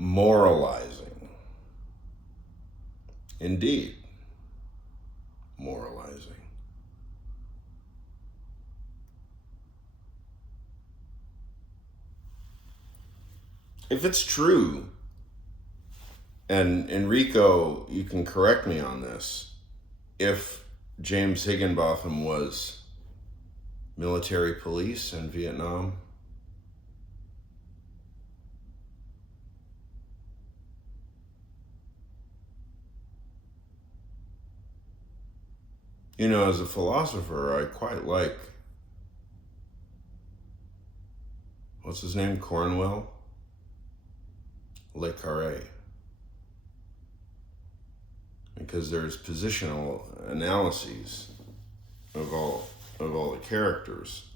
moralizing. Indeed, moralizing. If it's true, and Enrico, you can correct me on this, if James Higginbotham was military police in Vietnam, you know, as a philosopher, I quite like, what's his name, Cornwell? Le Carré. Because there's positional analyses of all the characters.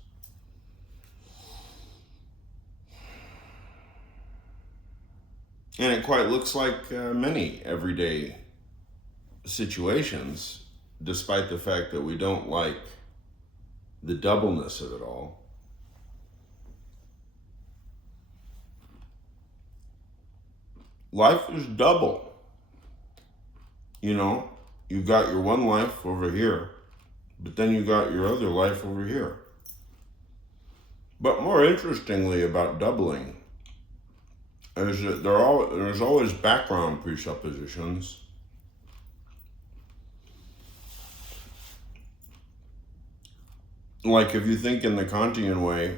And it quite looks like many everyday situations, despite the fact that we don't like the doubleness of it all. Life is double. You know, you got your one life over here, but then you got your other life over here. But more interestingly about doubling is that there's always background presuppositions. Like if you think in the Kantian way,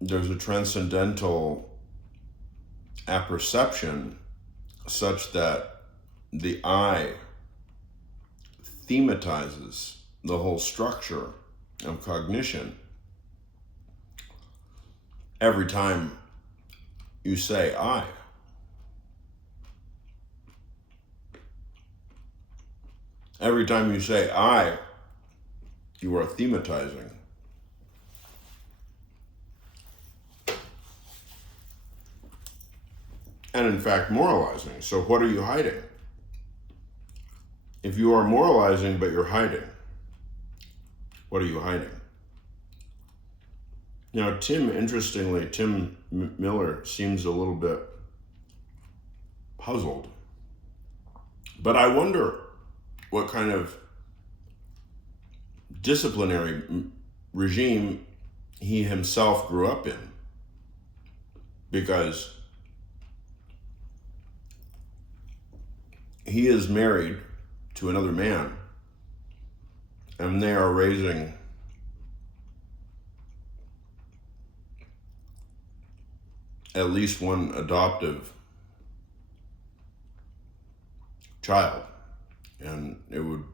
there's a transcendental apperception such that the I thematizes the whole structure of cognition. Every time you say I, every time you say I, you are thematizing. And in fact, moralizing. So what are you hiding? If you are moralizing but you're hiding, what are you hiding? Now, interestingly, Tim Miller seems a little bit puzzled. But I wonder what kind of disciplinary regime he himself grew up in. Because he is married to another man, and they are raising at least one adoptive child. And it would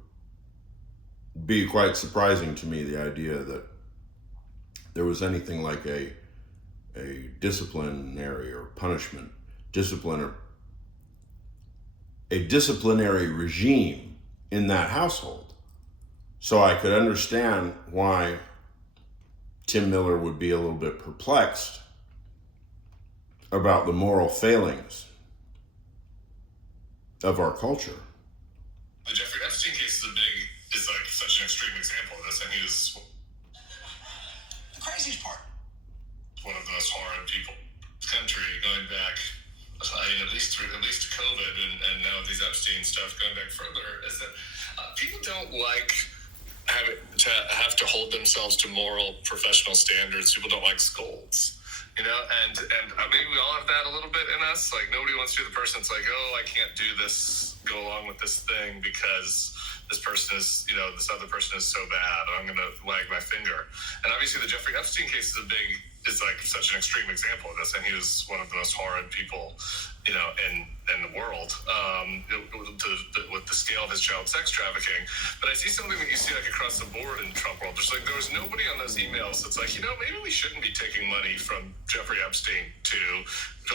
be quite surprising to me, the idea that there was anything like a disciplinary or punishment, a disciplinary regime in that household. So I could understand why Tim Miller would be a little bit perplexed about the moral failings of our culture. The Jeffrey Epstein case is like such an extreme example of this, and he was the craziest part. One of the most horrid people in the country, going back, at least to COVID, and now these Epstein stuff going back further, is that people don't like to have to hold themselves to moral professional standards. People don't like scolds, you know, and maybe we all have that a little bit in us. Like nobody wants to be the person that's like, oh, I can't do this, go along with this thing because this person is, you know, this other person is so bad, I'm going to wag my finger. And obviously the Jeffrey Epstein case is like such an extreme example of this, and he was one of the most horrid people, you know, in the world, with the scale of his child sex trafficking. But I see something that you see like across the board in the Trump world. There was nobody on those emails that's like, you know, maybe we shouldn't be taking money from Jeffrey Epstein to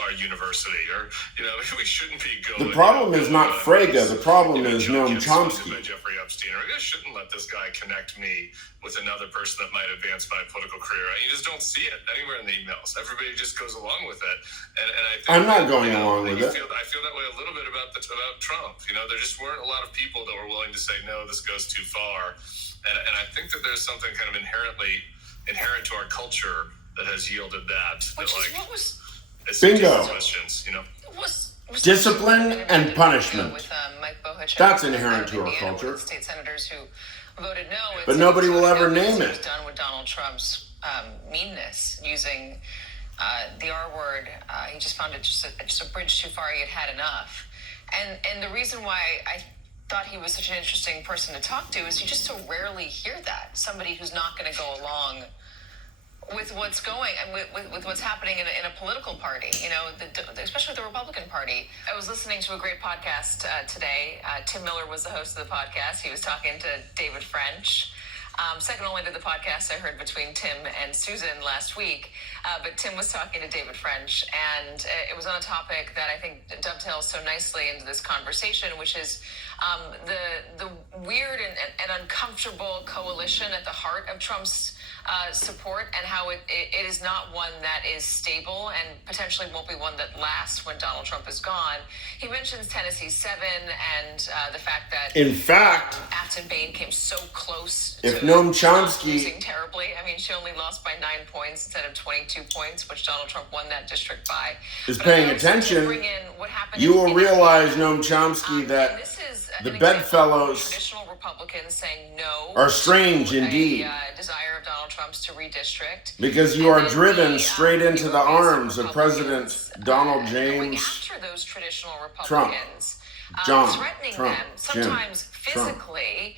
our university, or, you know, maybe we shouldn't be going. The problem is not Frege, the problem is Noam Chomsky. By Jeffrey Epstein, or I shouldn't let this guy connect me with another person that might advance my political career. You just don't see it anywhere in the emails. Everybody just goes along with it, and I think I'm not going along with it. I feel that way a little bit about Trump. You know, there just weren't a lot of people that were willing to say no, this goes too far, and I think that there's something kind of inherent to our culture that has yielded that. Which that is what was bingo questions, you know. Was Discipline and punishment. with Mike Bohich. That's inherent to our Indiana, culture. with state senators who voted no. But nobody will ever name What was it. done with Donald Trump's meanness, using the R word. He just found it just a bridge too far. He had enough. And the reason why I thought he was such an interesting person to talk to is you just so rarely hear that. Somebody who's not going to go along with what's going and with what's happening in a political party, especially the Republican Party. I was listening to a great podcast today. Tim Miller was the host of the podcast. He was talking to David French. Second only to the podcast I heard between Tim and Susan last week. But Tim was talking to David French, and it was on a topic that I think dovetails so nicely into this conversation, which is the weird and uncomfortable coalition at the heart of Trump's support, and how it is not one that is stable and potentially won't be one that lasts when Donald Trump is gone. He mentions Tennessee 7 and the fact that In fact, Afton Bain came so close if to Noam Chomsky losing terribly. I mean, she only lost by 9 points instead of 22 points, which Donald Trump won that district by. is But paying I also attention, bring in what happened you in- will in realize, Indiana. Noam Chomsky, And that this is the an example of bedfellows traditional Republicans saying no are strange to indeed, a desire of Donald Trump's to redistrict. because you are And then driven the, straight into the arms of Republicans, President Donald going James after those traditional Trump. Republicans, John threatening Trump. them, Jim sometimes Trump. physically,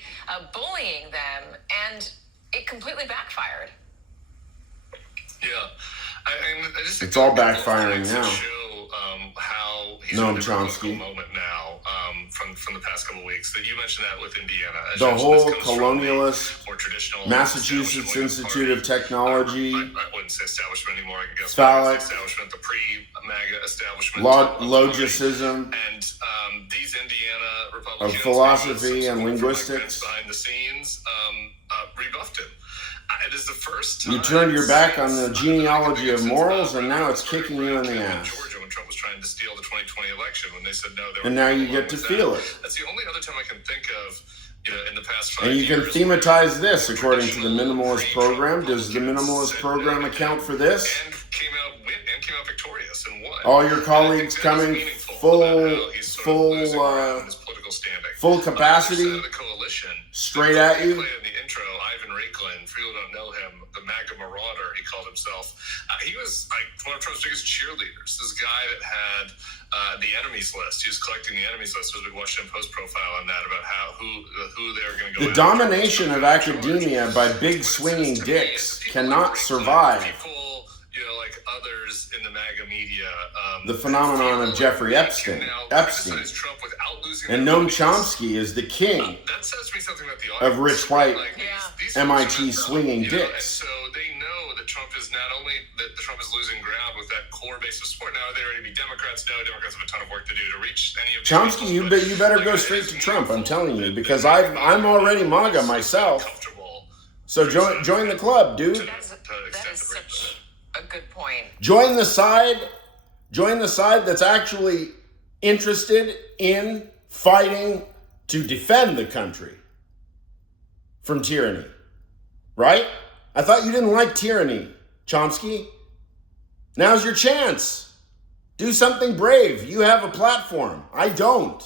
bullying them, and it completely backfired. Yeah. I just think It's all that backfiring both now. sides show how he's Noam in a different Chomsky. political moment now from the past couple of weeks. That you mentioned that with Indiana. As The you mentioned, whole this comes from the colonialist more traditional Massachusetts establishment Institute of party. Technology, I wouldn't say establishment anymore. I guess Phallic, the establishment, the pre-MAGA establishment, logicism and these Indiana of Republicans, philosophy and from linguistics. behind the scenes, rebuffed him. It is the first time You turned your back on the since- genealogy of since morals, the and now it's kicking you in the in ass. Georgia, when Trump was trying to steal the 2020 election, when they said no, they were And now you going get to with feel that. it. That's the only other time I can think of, in the past 5 And you can years, thematize this where according to the traditional minimalist program. pre-Trump Does the Republicans minimalist said program no account for this? and came out victorious and won. All your And I colleagues think that is coming meaningful full- about how he's sort of full, losing ground in his political standing. full On the other capacity, side of the coalition, straight at he you. played in the intro, Ivan Raiklin. For people who don't know him, the MAGA Marauder, he called himself. He was like one of Trump's biggest cheerleaders. This guy that had the enemies list. He was collecting the enemies list. There was a big Washington Post profile on that about who they were going to go The after. domination of academia by big swinging dicks cannot survive People, like others in the MAGA media. the phenomenon of Jeffrey Epstein. Criticize Trump without losing And their Noam voice. Chomsky is the king That says to me something about the of audience. rich white These MIT folks are not swinging dumb, And dicks. so they know that Trump is not only that Trump is losing ground with that core base of support. Now, are they ready to be Democrats? No, Democrats have a ton of work to do to reach any of these Chomsky, people, you better but, go it straight is to Trump. I'm meaningful telling you, that because they I'm already MAGA are myself. comfortable So join the club, dude. to That extend is the break. such a good point. Join the side that's actually interested in fighting to defend the country from tyranny. Right? I thought you didn't like tyranny, Chomsky. Now's your chance. Do something brave. You have a platform. I don't.